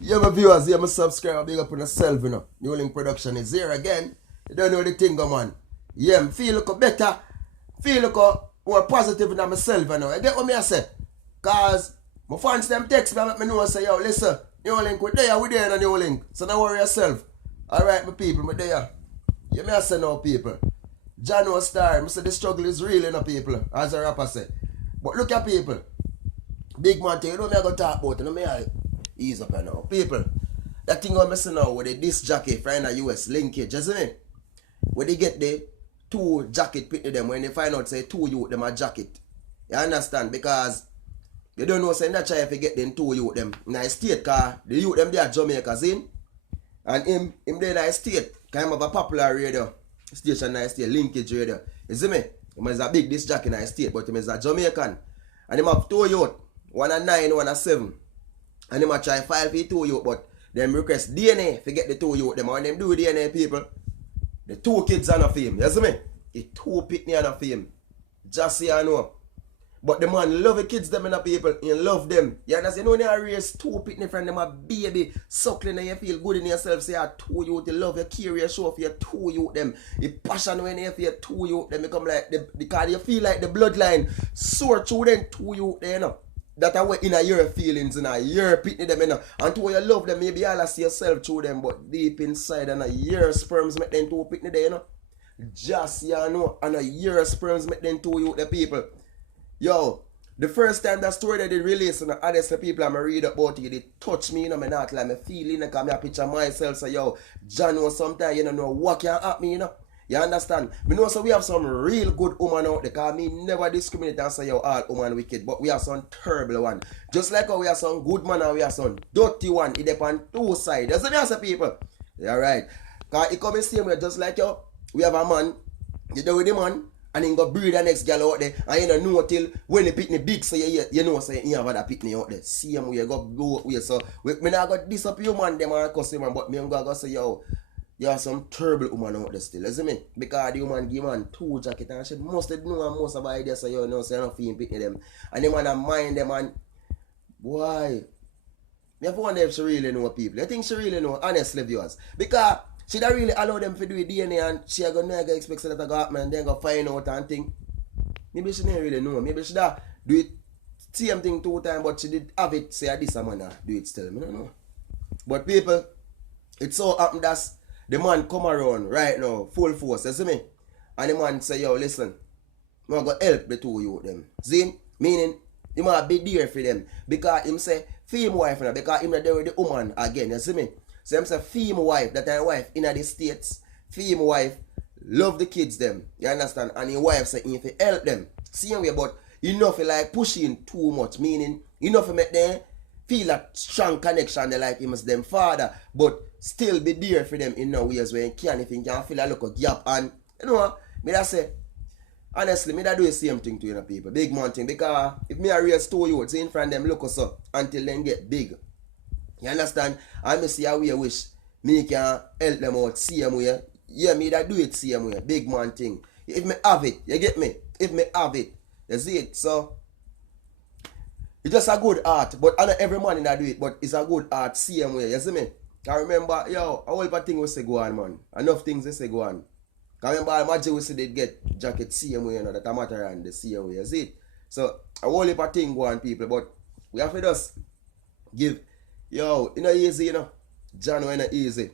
Yeah, my viewers, yeah, my subscriber, big up on yourself, you know. Newlink production is here again. You don't know the thing, man. Yeah, I feel look better, feel look more positive than myself, you know. You get what me I say? Cause my fans them text me and let me know and say, yo, listen, Newlink, we're there in Newlink. So don't worry yourself. Alright, my people, we're there. You may I say now, people. John was star, I say the struggle is real, you know, people, as a rapper say. But look at people. Big man thing, you know me I go talk about, you know me I ease up now. People, that thing I'm missing now with the disc jacket from the US linkage, you see me? When they get the two jacket pit to them, when they find out say two youth them a jacket. You understand? Because you don't know say that try if you get them two youth them in a state car, the youth them they are Jamaica's in. And him there in a state, kind of a popular radio station in a state, linkage radio. You see me? He is a big disc jacket in a state, but he is a Jamaican. And him have two youth, one a 9, one a 7. And them a try file for the two youth, but them request DNA to get the two youth them. And them do DNA, people, the two kids are not fame. You see me? The two pitney are not fame. Just so you know. But the man love the kids them and the people. He love them. You understand? You know when you raise two pitney friend them a baby suckling and you feel good in yourself. Say you two youth, you love, you care, you show for your two youth them. You passion when you feel two youth them become like because you feel like the bloodline soar through them two youth there, you know. That are what in a your feelings in a your pitney them, you know. And to you love them, maybe all see yourself through them, but deep inside and a your sperms make them two pitney there, you know. Just you know, and a your sperms make them two youth the people. Yo, the first time that story that they released, and honestly people I'm read about it, they touch me, you know, me not like me feeling like I'm a picture myself, so yo, John know sometimes you don't know what can happen, you know. You understand? Me know so we have some real good woman out there, because me never discriminate and say yo all woman wicked, but we have some terrible one. Just like how we have some good man and we have some dirty one. It depends on two sides. That's what I say, people. Yeah, right. Because it comes the same way, just like yo, we have a man, you know with the man, and he go breed the next girl out there, and you don't know till when the pitney big, so you know so you have that pitney out there. Same way you go blow up way, so me not go disappear man them and cuss man, but me go say yo, you have some terrible woman out there still, you see me? Because the woman give man two jacket and she must know and most of the ideas, so you know so you don't feel pitney them. And the man a mind them and boy, me have to wonder if she really know people. I think she really know, honestly viewers. Because she don't really allow them to do DNA and she are gonna expect that I go up and then go find out and think. Maybe she didn't really know. Maybe she da do it same thing 2 times, but she did have it say this man do it still. I don't know. But people, it so happened that the man come around right now, full force, you see me? And the man say, yo, listen, I'm gonna help the two you them. See? Meaning, he might be there for them. Because him say, fame wife now, because him not there with the woman again, you see me? So I'm say female wife, that I wife in the States, female wife love the kids them. You understand? And your wife say if you help them. Same way, but enough like pushing too much, meaning enough make them feel a strong connection they like him as them father, but still be there for them in no ways where you can if you can feel a little gap. And you know, me that say honestly, me that do the same thing to you know people. Big man thing. Because if me a real story youth, in front of them look us up until they get big. You understand? I may see how we wish me can help them out same way. Yeah, me that do it same way. Big man thing. If me have it, you get me? If me have it, you see it. So it's just a good art. But I know every man that do it, but it's a good art same way. You see me? I remember, yo, a whole lot of things we say go on, man. Enough things we say go on. I remember imagine we say they get jacket same way, you know, that a matter and the same way. You see it? So a whole lot of things go on, people, but we have to just give. Yo, you know easy, you know. John, you know easy.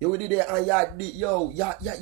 You did there and you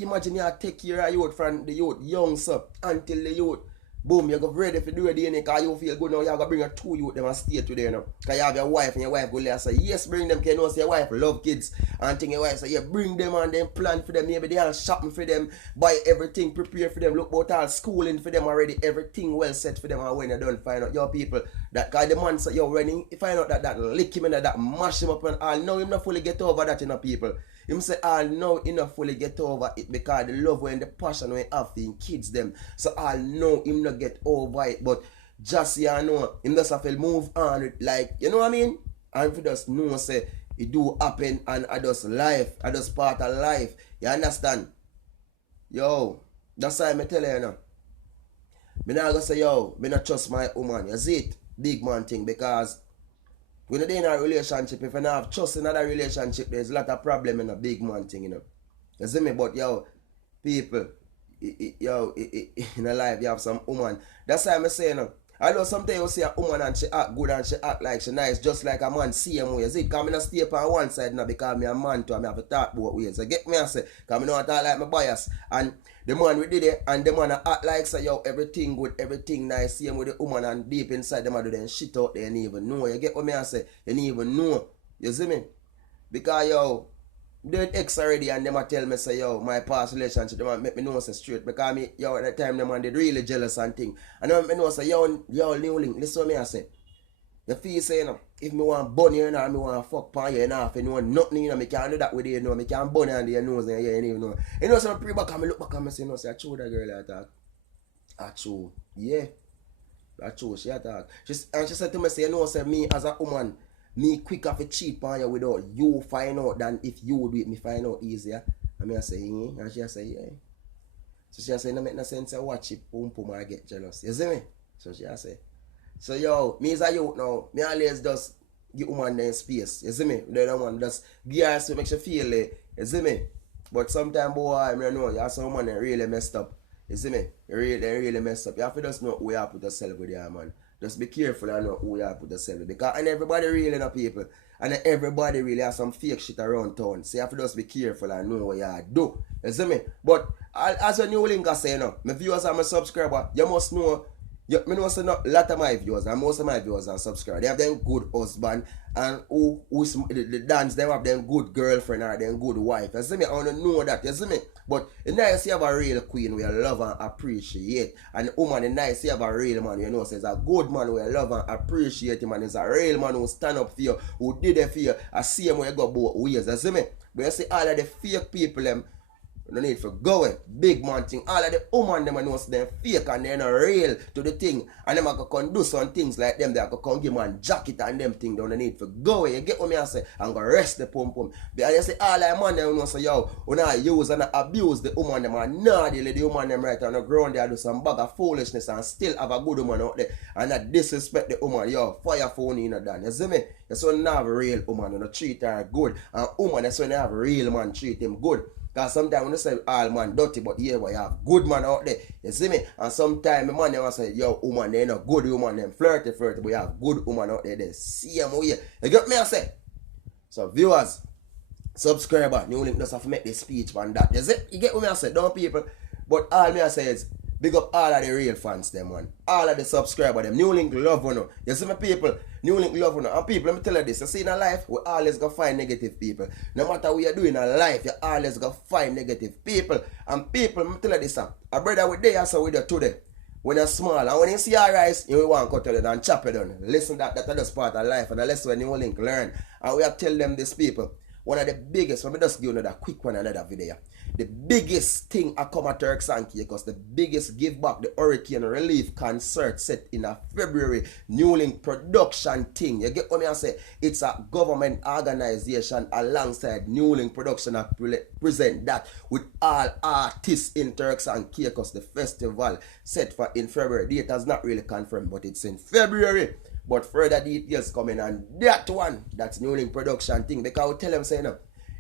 imagine you take care of youth from the youth young so until the youth boom, you go ready for do it DNA because you feel good now, you got to bring a two youth them and stay today, you know. Because you have your wife and your wife go there say, yes, bring them, because you know say your wife love kids and think your wife say, yeah, bring them and then plan for them, maybe they are shopping for them, buy everything, prepare for them, look about all schooling for them already, everything well set for them, and when you don't find out your people, that guy the man say, yo, when he find out that lick him and that mash him up and all, now him not fully get over that, you know, people. Him say, I'll know enough fully get over it because the love and the passion we have for kids them. So I'll know him not get over it. But just you know, him just have to move on with like, you know what I mean? And if you just know say it do happen and I just life, I just part of life. You understand? Yo, that's why I tell you now. Me not gonna say yo, me not trust my woman. You see it? Big man thing because When you're in a relationship, if you don't have trust in another relationship, there's a lot of problem in a big man thing, you know. You see me? But yo, people, in a life you have some woman. That's why I'm saying, you know, I know sometimes you see a woman and she act good and she act like she nice, just like a man same way. You see, because I don't stay on one side now because I'm a man too, I have to talk both ways. So get me and say, because I don't talk like my bias. And the man we did it, and the man act like say, yo, everything good, everything nice, same with the woman, and deep inside them do them shit out there, you don't even know. You get what me I say? You don't even know. You see me? Because yo, they ex already and them a tell me say, yo, my past relationship, them make me know say straight. Because me, yo, at that time them man did really jealous and thing. And them make me know say, yo, newlink, listen what me I say. You feel say, you know, if me want bun you, know, me want fuck pan you, if you know nothing, you know, me can't do that with you, you know, me can't bun you under your nose, and you don't even know. You know, so I pre back and me look back and me say, no, say, I true that girl I talk. I true, yeah. I true, she talk. And she said to me, say, you know, say, me as a woman, me quicker to cheat on you without you find out than if you would do it, me find out easier. And me I say, yeah. And she say, yeah. So she say, no make no sense to watch it, pum pum, I get jealous. You see me? So she say. So yo, me as a youth now, me always just give woman them space. You see me? The other one just give her so make you feel it. You see me? But sometimes boy, I know you have some woman that really messed up. You see me? They really messed up. You have to just know who you have put yourself with there, man. Just be careful and know who you have put yourself with. Because and everybody really know people. And everybody really has some fake shit around town. So you have to just be careful and know what you do. You see me? But as a new link I say, you know, my viewers and my subscribers, you must know. Yeah, I know so a lot of my viewers and most of my viewers are subscribers. They have them good husband and who the dance, they have them good girlfriend or them good wife. You see me? I want to know that, you see me? But it's nice you have a real queen we love and appreciate. And the woman, it's nice you have a real man, you know, says a good man we love and appreciate him. And it's a real man who stand up for you, who did it for you. I see him when you go both ways, you see me? But you see all of the fake people, them, no need for going. Big man thing. All of the woman them know them fake and they're not real to the thing. And them are going to do some things like them. They are going to give man jacket and them thing. They don't need for going. You get what me I say? And go rest the pum pum. Because you say all of man them know say yo, when I use and I abuse the woman them and not the woman them right on the ground there do some bag of foolishness and still have a good woman out there. And I disrespect the woman. Yo, fire phone in done. You see me? That's when you have a real woman and you treat her good. And woman, that's when you have a real man treat him good. Because sometimes when you say all man dirty, but here we have good man out there. You see me? And sometimes the man they want to say, yo, woman, they not good woman, them flirty, but we have good woman out there. They see them way. You get me I say? So viewers, subscriber, new link just have to make the speech on that. You see? You get what me I say? Don't people? But all me I say is, big up all of the real fans them, man. All of the subscribers them. New link love you know. You see me people? New link love you know. And people, let me tell you this. You see in a life, we always gonna find negative people. No matter what you do in a life, you always gonna find negative people. And people, let me tell you this. A brother with there, so with you today. When you're small, and when you see your eyes, you want to cut it and chop it down. Listen that's just part of life. And that's when New link learn. And we have to tell them this people. One of the biggest, let me just give you another quick one, another video. The biggest thing I come at Turks and Caicos, the biggest give back, the hurricane relief concert set in a February New link production thing. You get what me I say? It's a government organization alongside New link production that present that with all artists in Turks and Caicos. The festival set for in February. Date has not really confirmed, but it's in February. But further details coming on that one. That's New link production thing. Because I tell them say no.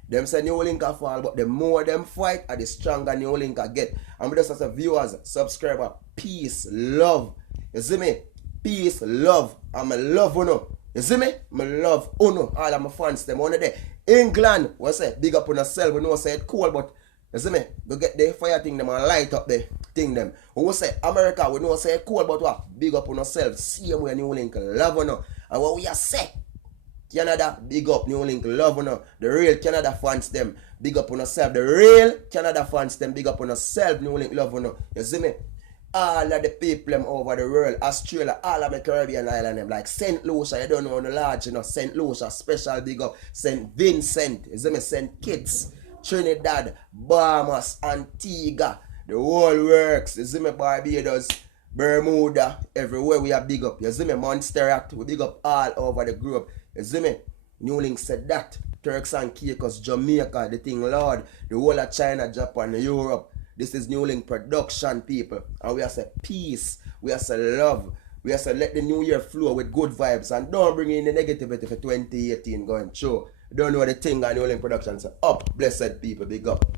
Them say New link a fall, but the more them fight, the stronger New link I get. And just as a viewers, subscriber, peace, love. You see me? Peace, love. I'm a love uno. You see me? I love uno. All of my fans, them on there. England, what say? Big up on yourself. We know say it cool, but you see me? Go get the fire thing them and light up the thing them. We say America, we know say it cool, but what? Big up on yourself. Same way New link love uno. And what we are say? Canada, big up New link love uno. The real Canada fans them, big up on yourself. The real Canada fans them, big up on yourself. New link love uno. You see me? All of the people them over the world, Australia, all of the Caribbean island them, like St. Lucia, you don't know the large, you know, St. Lucia, special big up, St. Vincent, you see me? St. Kitts, Trinidad, Bahamas, Antigua, the whole works, you see me? Barbados, Bermuda, everywhere we are big up, you see me? Montserrat, we big up all over the group. You see me? New link said that. Turks and Caicos, Jamaica, the thing Lord, the whole of China, Japan, Europe. This is New link production, people. And we are say peace. We are say love. We have to let the new year flow with good vibes and don't bring in the negativity for 2018 going through. Don't know the thing on New Link Productions. Up, blessed people, big up.